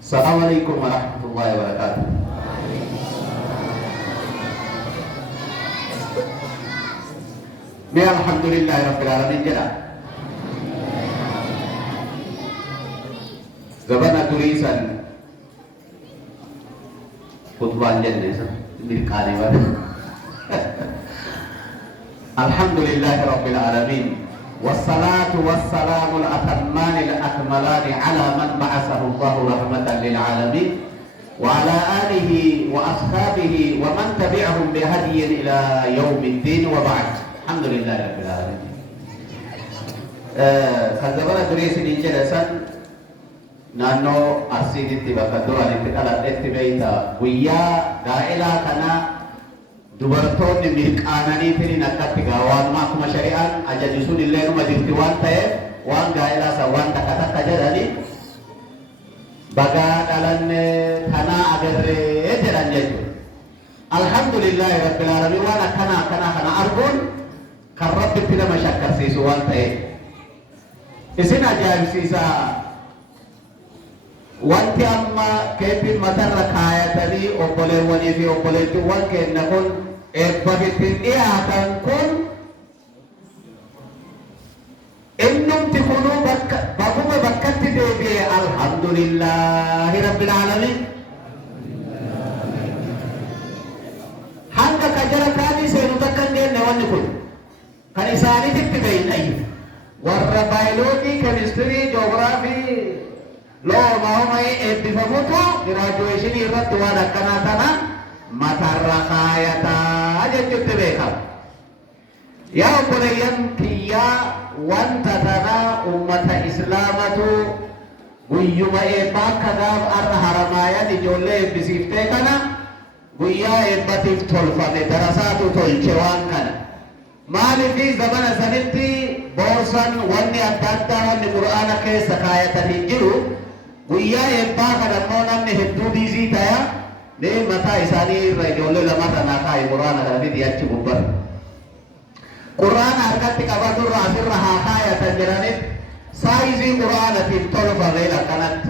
Assalamualaikum warahmatullahi wabarakatuh. Alhamdulillah rabbil alamin jalla. Zabana tulisan khutbah jendesan di kalimat. Alhamdulillah rabbil alamin. Wassalatu wassalamul atammanil akmalani ala man ba'asahu Allahu rahmatan lil alamin wa ala alihi wa ashabihi wa man tabi'ahum bi hadyin ila yaumiddin wa ba'd. Alhamdulillah rabbil alamin. Kazabana durisi ni jelasan nano asidi bakka durani ala ettibeita guyya da'ila kana dubartoonni milqaananii tini nakkatti gaawwaanuma akkuma shari'aan ajajisuun illee numa jirti waan ta'eef waan gaa'elaa san waan takka takka jedhani bagaa dhalanne tanaa agarree jedhan jechuudha. Alhamdulillahi rabbil alamin waan akkana kana arguun kan rabbitti nama shakkarsiisu waan ta'eef isin ajaa'ibsiisaa. Wanti amma keeppiin matarra kaayatanii obboleewwanii fi obboleettiiwwan kenna kun eebbaaf ittiin dhiyaatan kun innumti kunuu baguma bakkatti deebi'e alhamdulillahi rabbil alamin. Hanga kajara kaanii seenu takka hin geenne wanni kun kan isaaniititti beeynayi warra baayoloogii, kemistirii, joogiraafii loo maahumai eebbifamutu giraajuweeshinii irratti waan akkanaa tana matarra kaayataa jechuutti beekama. Yaa obboleeyyan kiyyaa wanta tana ummata islaamatu guyyuma eebbaa akka gaaf arra haramaayan ijoollee eebbisiiftee kana guyyaa eebbatiif tolfame darasaatu tolche waan kana. Maaliifi zamana sanitti boorsan wanni adda addaa wanni qur'aana keessa kaayatanii jiru guyyaa eebbaa kana immoo namni hedduu biizii ta'aa mee mataa isaanii irra ijoollee lamarra naa kaa'i quraana kana fidi achi gubbara. Quraana harkatti qabaturra asirra haa kaayatan jedhaniif saayizii quraanatiin tolfamee akkanatti.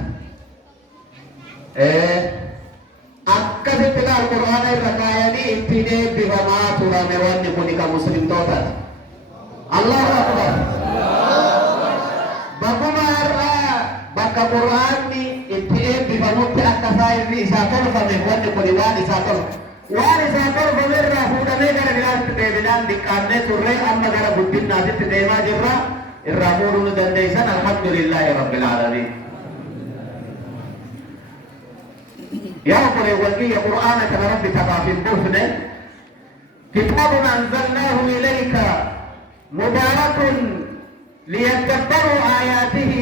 Akkasitti laal quraana irra kaayanii ittiin eebbifamaa turame wanni kuni kan muslimtootaati. Allahu akbar. Baguma irraa bakka quraanni itti eebbifamutti akka saayizii isaa tolfame wanni kuni waan isaa tolfame. Waan isaa tolfame irraa fuudhamee gara biraatti deebinaan diqqaannee turre amma gara guddinnaatitti deemaa jirra. Irraa fuudhuu nu dandeessan alhamdulillahi rabbil alamin. يا رب الوكيل قرآنك رب تبع في البثن كتاب أنزلناه إليك مبارك ليتدبروا آياته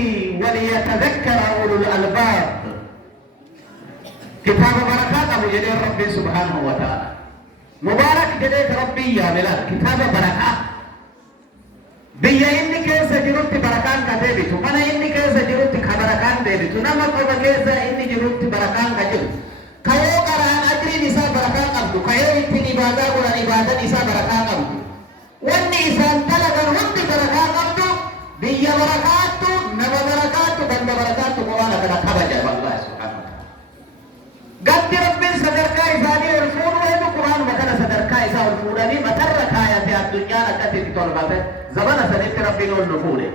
وليتذكر أولو الألباب. كتاب بركات أبو جليل ربي سبحانه وتعالى مبارك جليل ربي يا بلال كتاب بركات بيا إني كيسا جروت بركان كتابتو أنا إني كيسا جروت كبركان ديبتو نما قبا كيسا إني جروت بركان كجل كيو قرآن أدري نساء بركان قبضو كيو إنتين إبادة قرآن إبادة نساء بركان قبضو واني إسان تلقى الوقت بركان قبضو بيا بركاتو نما بركاتو بند بركاتو قوانا كده خبجة والله سبحانه وتعالى قد رب صدركا إساني والفون وإنو قرآن مكان صدركا إسان والفوناني مترك آيات الدنيا لكتي تطلبته زمان سنت ربي نور نفوله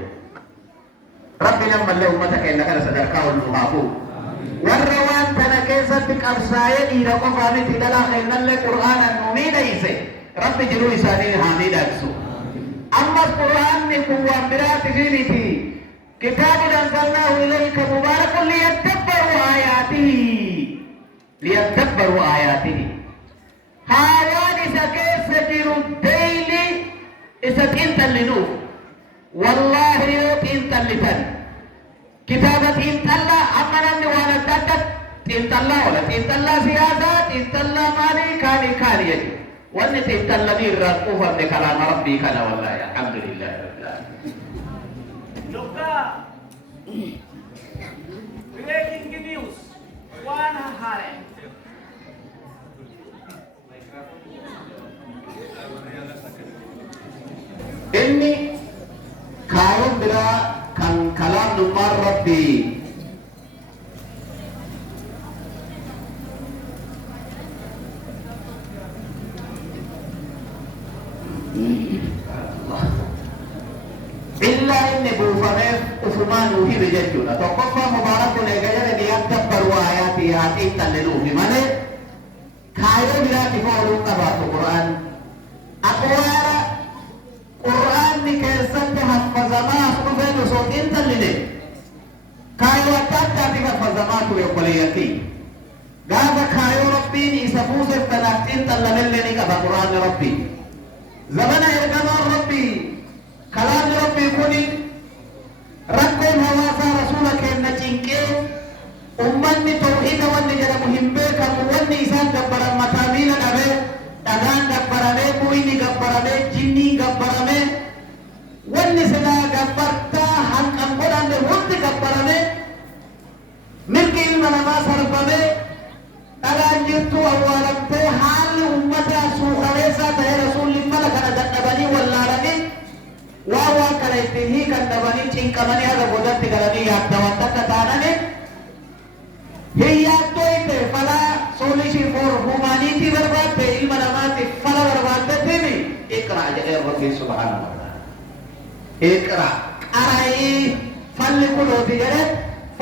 ربي لما اللي أمتك إنك أنا صدركا والنهافو والروان تنكيسة بكبسايا إلى قفامة دلا خيرنا القرآن النومي ليسي ربي جلو إساني حامد أكسو أما القرآن نقوى برات غيرتي كتاب أنزلناه إليك مبارك ليتدبروا آياته هاوان سكيس جرو ديلي إسات إنت اللي نوف والله يوت إنت اللي تن كتابة إنت الله أمنا نوانا تدت إنت الله ولا إنت الله سياسات إنت الله مالي كاني يجي وأن إنت الله نيرقوها من كلام ربي كان والله الحمد لله رب العالمين. Breaking news. One hare. Ini kaayyoon biraa kan kalam numar Rabbi. Illa inni buufameef ufumaan nuufi jechuudha. Tokkoffaa mubaarakun eegayana liyadabbaru aayaati yaatiin talliluufi malee kaayoo biraatiif ooluu qabaatu Qur'aan. Aqwaara Qur'aanni keessatti haffazamaa dhufeen osoo hin talline kaayoo adda addaatiif haffazamaa ture obboleeyyatii. Gaafa kaayoo Rabbiin isa buuseef kanaaf xiinxallamellee ni qaba Qur'aanni Rabbii. Zamana ergamaan Rabbii kalaamni Rabbii kuni rakkoon hawaasaa rasuula kenna cinqee ummanni tawhiida wanni jedhamu hin beekamu wanni isaan gabbaran mataa miila dhabee dhagaan gabbaramee buyni gabbaramee jinnii gabbaramee wanni silaa gabbartaa hanqan godhanne hundi gabbaramee mirgi ilma namaa sarbamee dhagaan jirtu awwaalamtee haalli ummataa suukareessaa ta'ee rasuulli mala kana dadhabanii wallaalanii waa kana ittiin hiikan dhabanii cinqamanii haga godatti galanii yaaddawan takka taanani hin yaaddoyte falaa solution for humanity barbaadde ilma namaatiif fala barbaaddettini iqra jedhee Rabbi subhaanahu wa ta'ala. Iqra qara'ii falli kunooti jedhe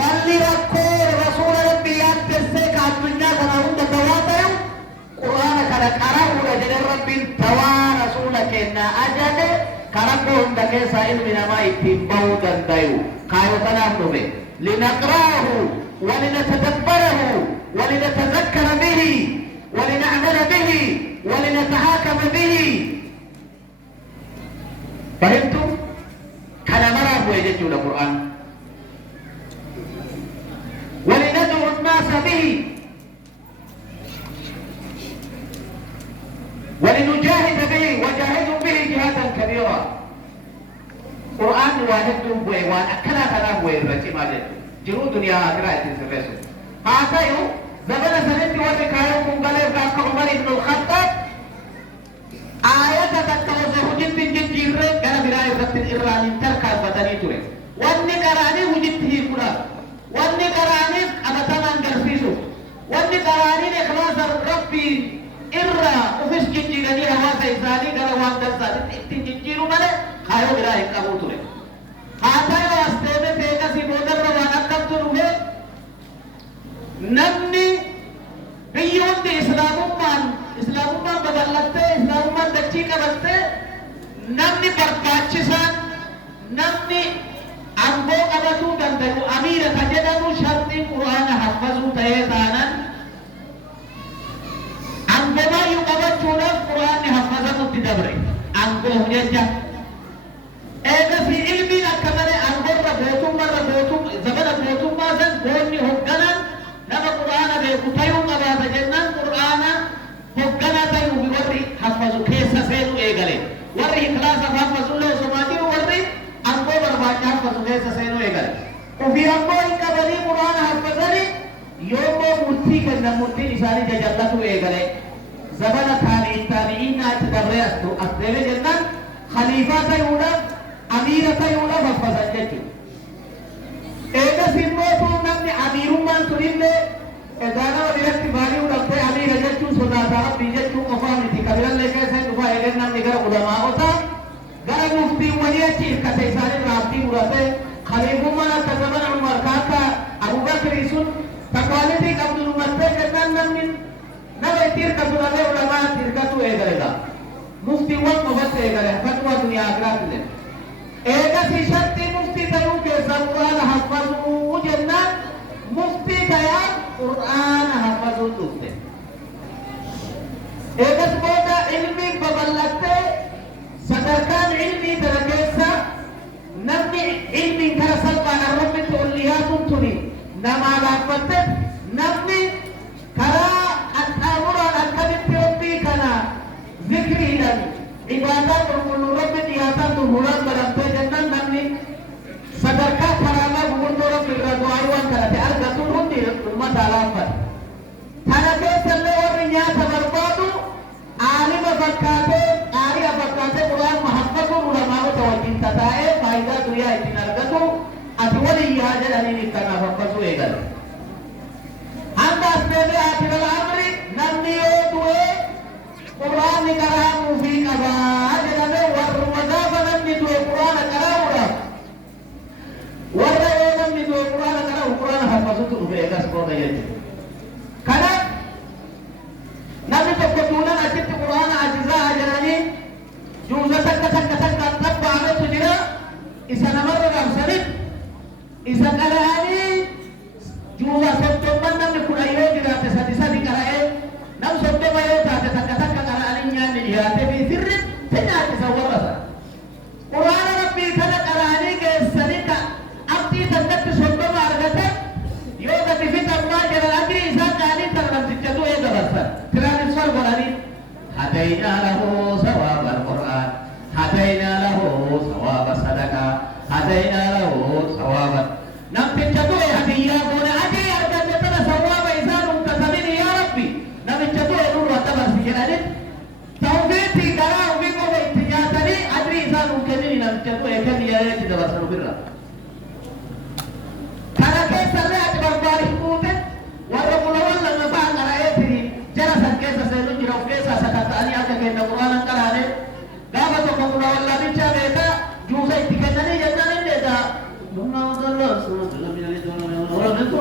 falli rakkoo rasuula Rabbii yaaddessee ka addunyaa kana hunda dawaa ta'u Qur'aana kana qara'uudha jedhe Rabbiin dawaa rasuula kennaa ajaje karakoo hunda keessa ilmi namaa ittiin bahuu dandayu kaayoo kanaaf dhufe linaqra'ahu walinatadabbarahu walinatazakkara bihi walina'mala bihi walinatahakama bihi. Fahimtum? Kana maraaf bu'e jechuudha Qur'aan. Walinad'u an-naasa bihi ولنجاهد به وجاهدوا به جهادا كبيرا. قرآن واحد بوي وان أكلا كلام بوي الرسيم هذا جرو دنيا آخرة يتسرسو هذا يو زمن سنتي وتكايو كونغالي فاك عمر بن الخطاب آية تتكوزه جد جد جيرة كان براي رت الإيران تركا بدني توري واني كراني وجد هي كنا واني كراني أبتمان جرفيسو واني كراني إخلاص ربي irra ufis jijjiiranii hawaasa isaanii gara waan dansaatti ittiin jijjiiruu malee kaayoo biraa hin qabu ture. Haa ta'u as deeme beekasii boodarra waan akkattu dhufe namni biyya hundi islaamummaan babal'attee islaamummaan dachii qabattee namni barbaachisaan namni aangoo qabatuu danda'u amiira ka jedhamu shartii quraana haffazuu ta'ee taanan angoma yuqabachuudhaaf quraanni haffazamutti dabre angoo jecha eegasi ilmiin akka malee angorra zamana gootummaa san goonni hoogganan nama quraana beeku ta'uu qabaata jennaan quraana hoogganaa ta'uu warri haffazu keessa seenu eegale warri ikhlaasaaf haffazullee osomaa jiru warri angoo barbaacha haffazu keessa seenu eegale ofii ammoo hin qabanii quraana haffazanii yoommoo murtii kennan murtiin isaanii jajallatu eegale. زمن تابعين أتدري أسدل جنة خليفة يولا أميرة يولا ففزجت إذا سنوتو نمني أمير من سنين إذا أنا ودرت بالي ودرت أمير جتو سناتا ربي جتو مفاهمتي كبيرا لك سنوفا إذن نمني غير علماء وطا غير مفتي وليتي كتيسان رابطي ورته خليفة من أتزمن عمر كاكا أبو بكر يسون تقالتي قبل المرتة جنة نمني نبي تيرك سنة علماء تيرك تو إيجاريدا مفتي وقت مفت إيجاري فتوى دنيا أكرات لين إيجا سيشتي مفتي تيو كيسا قرآن حفظو جنة مفتي تيا قرآن حفظو دوسته إيجا سبوتا علمي ببلغته صدركان علمي تركيسا نبني علمي كرسل بانا رب توليات تني نما لافته نبني كرا ذكري لن عبادات ونورب دياتات ونورب برمت جنن نمني صدركا كراما بمنورب الرضوعي وانكرت أرغتون هندي أمت علافت تنكي سلو ورنيات بربادو عالم فكاته قارئ فكاته قرآن محفظ علماء توجين تتائي فايدة دنيا تنرجتو أتولي يا جلالي كنا فقصوا إيجال هم أسمع آخر الأمر نمني يدوي قرآن كلام في كذا جلالي ورمضان نمني دوي قرآن كلام ورا نمني دوي قرآن كلام قرآن حفظته في إيجال سبودا يجي كلام نمني تقولون أشيت قرآن أجزاء جلالي جوزة تك تبع تجرا إذا نمر رمسني إذا كلامي جوزة سبتم من نمني كل يوم جرا تسدي كلاه نم سبتم يوم تك كلامي يعني يا تبي سر تنادي سووا بس قرآن ربي ثنا كلامي كسنيك أبدي تنتك سبتم أرجعت يوم تبي تما جرا أبدي إذا كلامي ترى تجدوا إيه بس ترى نسوار بلاني هدينا له ثواب القرآن هدينا له ثواب الصدقة هدينا له ثواب نمتجدوا هدية دون أجي أرجع ترى ثواب إنسان مكتسبين يا ربي نمتجدوا نور وتبر سكينة توفيتي كلا وفيكم اتجاهني أدري إنسان مكتسبين نمتجدوا كن يا ريت تبر سنوبرا كلا كيس سرعة برباري كوتة ورقول والله نفع قرأتني جلس كيس سيلون جرو كيس سكتاني أجا كنا قرآن كلامه gaba to ko na wala bi cha beta ju sai tikana ni janna ni beta dunna wala sunna min ali dunna wala beto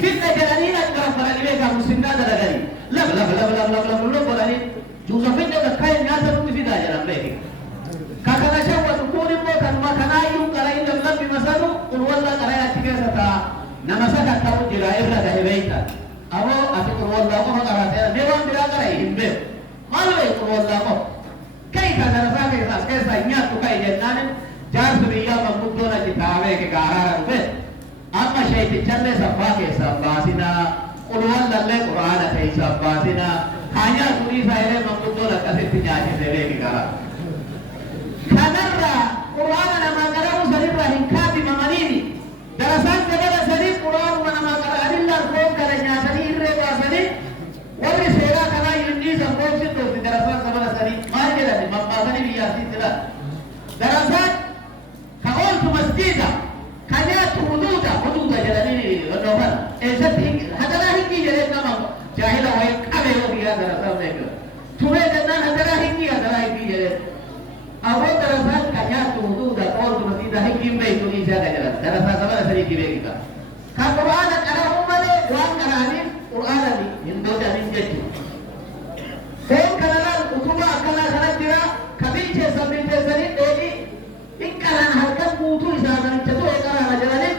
kitna jalani na kara fara ni beta musinda da gari la wala ni ju sa fitna da kai na ta rubi da jara beki kaka na shawa to ko ni mo kan ma kana yu kara ila labbi masalu qul walla kara ya tikasa ta namasaka ta jira ibra da beta awo ati qul walla ko kara ta ne wan dira kara himbe malu qul walla ko كيف درسات الناس كيف سينيات كاي جنان جار سبيا ممدونا كتابه के कारण पे अम्मा शैत चलने सफा के सबासिना कुरान लल्ले कुरान है सबासिना खाया पूरी साइले ममदोना कसे तिजाके देवे के कारण खनरा कुरान नमा करा सरी रहिन खाती ममनीनी दरसान जगह सरी कुरान नमा करा अल्लाह को करnya सरी रे वासनी और सेरा करा युनी संबोधित तो दरसान समझ सरी मार के दे मम्मा भी यासी चला दरसान قلت مسجدا كانت حدودا جلالي ونوفل ऐसा ठीक हजरा ही की जले ना जाहिला वही अबे वो भी हजरा सब ने तुम्हें जन्ना हजरा ही की जले अब वो दरअसल كانت حدودا قلت مسجدا ही की में तो इसे जला दरअसल सब सही की बेगी का कुरान करा उम्मले कुरान करानी कुरान नी हिंदू जानी जेती सेम करा उतुमा कला करा दिरा कभी छे सभी छे सरी देगी इकरान हरकत पूछो इजाजत चलो इकरान जलाने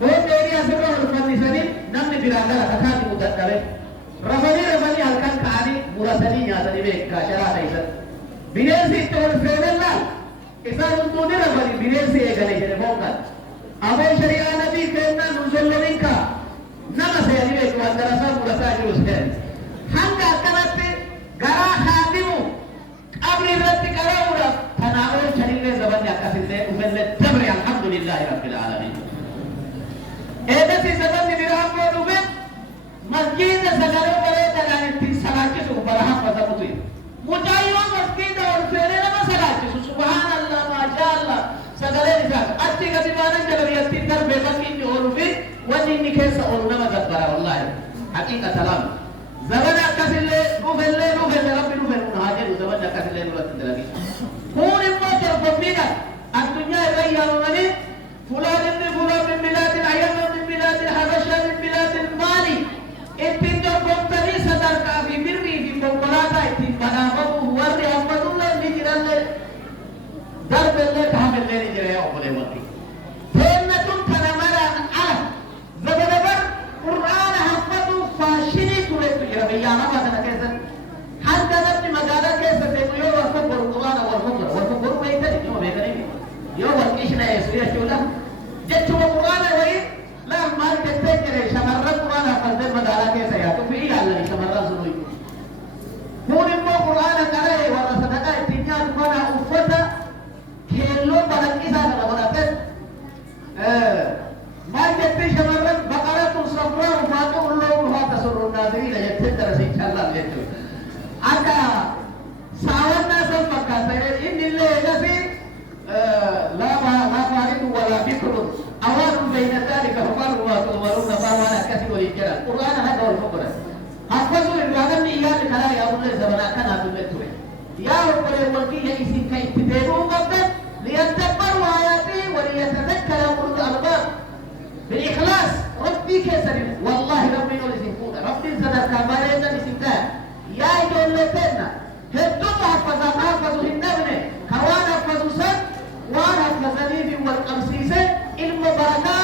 वो मेरी असर और फनी सनी नन्ने बिरादर कथा की उदत करे रफनी हरकत खानी बुरा सनी या सनी में का शरा नहीं सर विदेशी तौर फेरला इसा उनको ने रफनी विदेशी एक गले जने मौका अबे शरीया नबी कहना मुसलमानी का नमसे अली में अंदर सब बुरा साजी उसके हम का करते गरा खादिमु अबरी रत कराऊरा तनावल शरीर जबन या कसिले उमले तबरे अल्हम्दुलिल्लाह रब्बिल आलमीन एदसी जबन निराम को दुबे मस्जिद सगरो करे तलाने ती सलाचे सु बरहा पदमुती मुजाहिवा मस्जिद और फेरे ना सलाचे सु सुभान अल्लाह माशाअल्लाह सगरे निसा अच्छी गति माने जब यति तर बेबकी और भी वनी निकेस और नमा गब्बरा वल्लाह हकीकत सलाम जबन कसिले नुफले रब्bi हाजिर जबन कसिले नुलत दलगी कौन इम्मा तरफमीना الدنيا يغيرونني فلان من بلاد العيان من بلاد الحبشة من بلاد المالي اتن جو قمتني صدر كافي مرمي في قمقلاتا اتن بنامه ورد أحمد الله نجران لي درب الله كامل لي نجران أقول وقتي فإنتم تنمرا على زبدبر قرآن حفظ فاشني تولي تجرى بيانا مثلا كيسا حتى نبني مجالا كيسا تقول وفقر القرآن والفقر بيتني يوم بيتني يوم الكيشنا يسوي شولا جت القرآن وهي لا ما تتذكر شمر القرآن فلد مدارا كيسا يا تفعي على شمر الزنوي هو نمو القرآن كره ولا صدقة الدنيا تمنا أفتا كيلو بركيسا كذا بركت ما جت شمر بقرة صفراء وفاتو الله وفات سر الناظرين يتذكر إن شاء الله ليتو أكا ساونا سمكا إن الله جسي والإنجيل القرآن هذا هو الفقرة حفظوا الإنجيل من إياه كلا يا أولي زمنا كان هذا المتوى يا رب الولكي يسين كي تديروا قبل ليتدبروا آياته وليتذكر أولو الألباب بالإخلاص ربي كسر والله ربي يقول يسين ربي صدر كبارين يسين يا جلتنا هدوك حفظوا النبنة كوان حفظوا سن وان حفظني في والقمسيسة إلما بركة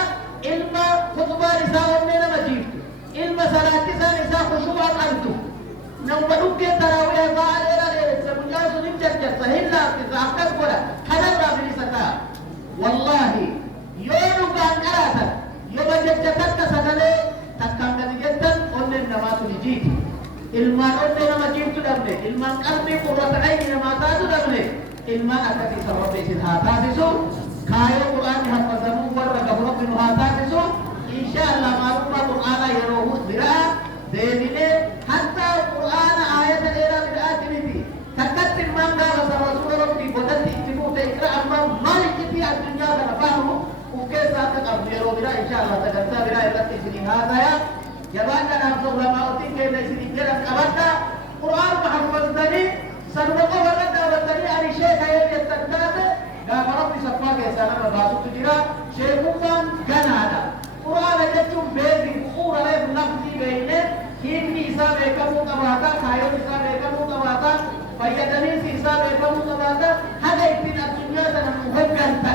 إلما خطبة نساء وننا مجيب إلما صلاة نساء خشوع قلتو نوبدوك تراوية ظاهرة سبجاز نمجد سهلا في زعقات قولا حنبرا بنستا والله يونو كان قراتا يوم جدتك سكالي تكامل جدا قلن نمات نجيت ilmaan onnee nama jiibtu dhabne ilmaan qalbii qurrata ayni namaa taatu dhabne ilmaan akkasii san rabbi isin haa taasisu kaayoo qur'aanni haffazamuu warra gabu rabbi nu haa taasisu insha Allah maalummaa qur'aanaa yeroo biraa deebinee hatta qur'aana aayata dheeraa bid'aatti miti takkatti ilmaan gaafa sa rasuula rabbii godatti itti fuute ikra amma maal iccitii addunyaa kana faamu uf keessaa akka qabdu yeroo biraa insha Allah sagantaa biraa irratti isinii haasaya جباننا نفس علماء الدين كيف يسير جلس أبدا قرآن محفظتني سنوقف ورد أبدني أن الشيخ يجي التكتاب قام ربي صفاك يا سلام باسو تجرا شيخوكان جنادا قرآن يجتم بيبي بخور عليه نفسي بينه كيف إسام يكمو كباتا خايو إسام يكمو كباتا فيدني إسام يكمو كباتا هذا يبين الدنيا سنمهجنتا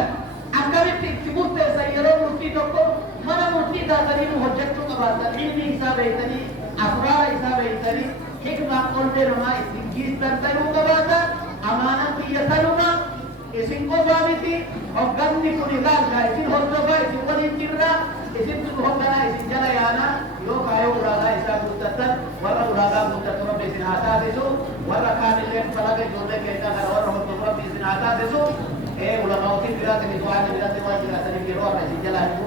أكمل تكتبوت سيرون مرتينكو mana murtii taatanii nu hojjechuu qabaatan ilmi isaa beektanii afraara isaa beektanii hikmaan qollee namaa isin giistan ta'uu qabaata amaanaan biyya tanuma isin qofaa miti hogganni kun ilaalcha isin hordofaa isin waliin jirra isin tun hogganaa isin jala yaanaa yoo kaayoo ulaagaa isaa guuttatan warra ulaagaa guuttatu rabbi isin haa taasisu warra kaanilleen falaga ijoollee keenyaa kana warra hordofu rabbi isin haa taasisu ulamaa ofiin biraatanii du'aana biraatti waan jiraataniif yeroo amma isin jala hin